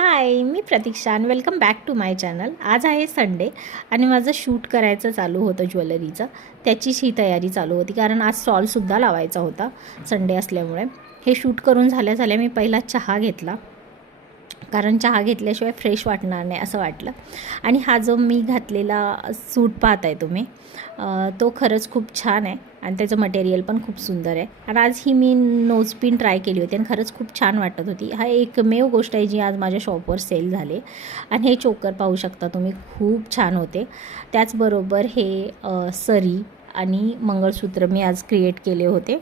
हाय, मी प्रतीक्षा आणि welcome back to my channel. आज आहे संडे आणि माझं शूट करायचं चालू होतं ज्वेलरीचं. त्याचीच ही तयारी चालू होती कारण आज स्टॉलसुद्धा लावायचा होता संडे असल्यामुळे. हे शूट करून झाल्या मी पहिला चहा घेतला कारण चहा घेतल्याशिवाय फ्रेश वाटणार नाही असं वाटलं. आणि हा जो मी घातलेला सूट पाहताय तुम्ही, तो खरंच खूप छान आहे आणि त्याचं मटेरियल पण खूप सुंदर आहे. आणि आज ही मी नोजपिन ट्राय केली होती आणि खरंच खूप छान वाटत होती. हा एकमेव गोष्ट आहे जी आज माझ्या शॉपवर सेल झाले. आणि हे चोकर पाहू शकता तुम्ही, खूप छान होते. त्याचबरोबर हे सरी आणि मंगळसूत्र मी आज क्रिएट केले होते.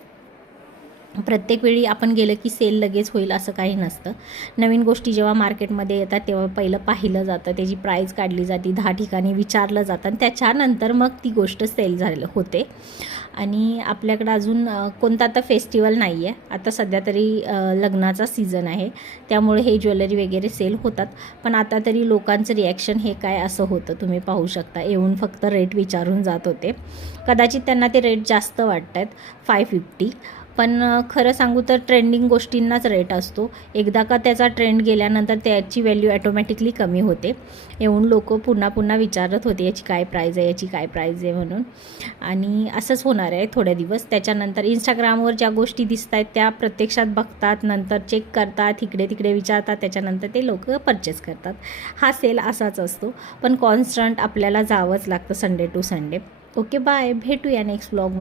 प्रत्येक वेळी आपण गेलं की सेल लगेच होईल असं काही नसतं. नवीन गोष्टी जेव्हा मार्केटमध्ये येतात तेव्हा पहिलं पाहिलं जातं, त्याची प्राईस काढली जाते, 10 ठिकाणी विचारलं जातं आणि त्याच्यानंतर मग ती गोष्ट सेल झाली होते. आणि आपल्याकडं अजून कोणता आता फेस्टिवल नाही आहे, आता सध्या तरी लग्नाचा सीझन आहे, त्यामुळे हे ज्वेलरी वगैरे सेल होतात. पण आता तरी लोकांचं रिॲक्शन हे काय असं होतं तुम्ही पाहू शकता. येऊन फक्त रेट विचारून जात होते. कदाचित त्यांना ते रेट जास्त वाटत आहेत, 550. पण खरं सांगू तर ट्रेंडिंग गोष्टींनाच रेट असतो. एकदा का त्याचा ट्रेंड गेल्यानंतर त्याची व्हॅल्यू ॲटोमॅटिकली कमी होते. येऊन लोक पुन्हा पुन्हा विचारत होते याची काय प्राईज आहे, याची काय प्राईज आहे म्हणून. आणि असंच होणार आहे थोड्या दिवस. त्याच्यानंतर इंस्टाग्रामवर ज्या गोष्टी दिसत आहेत त्या प्रत्यक्षात बघतात, नंतर चेक करतात, इकडे तिकडे विचारतात, त्याच्यानंतर ते लोक परचेस करतात. हा सेल असाच असतो, पण कॉन्स्टंट आपल्याला जावंच लागतं Sunday to Sunday. Okay, bye. भेटूया नेक्स्ट व्लॉग.